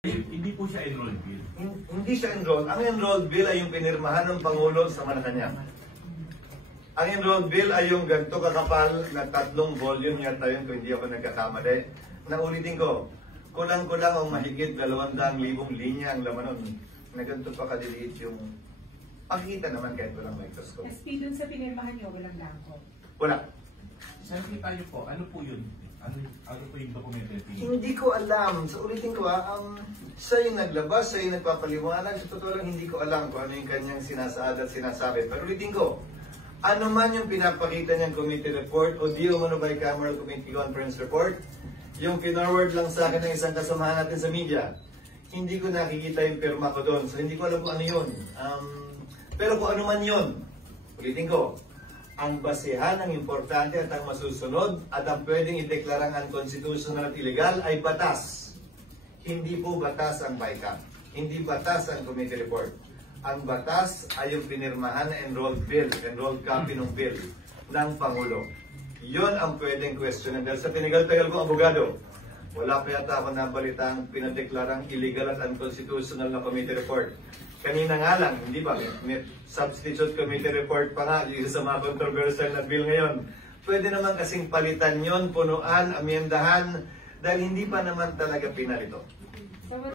Hindi po siya enrolled bill. Hindi siya enrolled. Ang enrolled bill ay yung pinirmahan ng Pangulo sa Malacanang. Ang enrolled bill ay yung ganito kakapal na 3 volume yata yun kung hindi ako nagkakamali. Naulitin ko, kulang-kulang ang mahigit 200,000 linya ang laman nun. Na ganito pa kadiliit yung pakita naman kahit walang microscope. SP dun sa pinirmahan niyo, walang blanco. Wala. Sir, tayo po, ano po yun? Ano po yung dokumento? Hindi ko alam. So ulitin ko siya yung naglabas, siya yung nagpapaliwanag. Sa totoo lang, hindi ko alam kung ano yung kanyang sinasaad at sinasabi. Pero ulitin ko, ano man yung pinapakita niyang committee report o di umano bicameral committee conference report, yung pinorward lang sa akin ng isang kasamahan natin sa media, hindi ko nakikita yung pirma ko doon. So hindi ko alam kung ano yun. Pero kung ano man yun, ulitin ko, ang basehan ng importante at ang masusunod at ang pwedeng ideklarang unconstitutional at illegal ay batas. Hindi po batas ang BICAM. Hindi batas ang committee report. Ang batas ay yung pinirmahan na enrolled bill, enrolled copy ng bill ng Pangulo. Yon ang pwedeng questionan. Dahil sa tinigal-tagal kong abogado, wala pa yata ako nabalitang pinadeklarang illegal at unconstitutional na committee report. Kanina nga lang, hindi ba? May substitute committee report pa nga, yung sa mga controversial na bill ngayon. Pwede naman kasing palitan yon, punuan, amyendahan, dahil hindi pa naman talaga pinalito.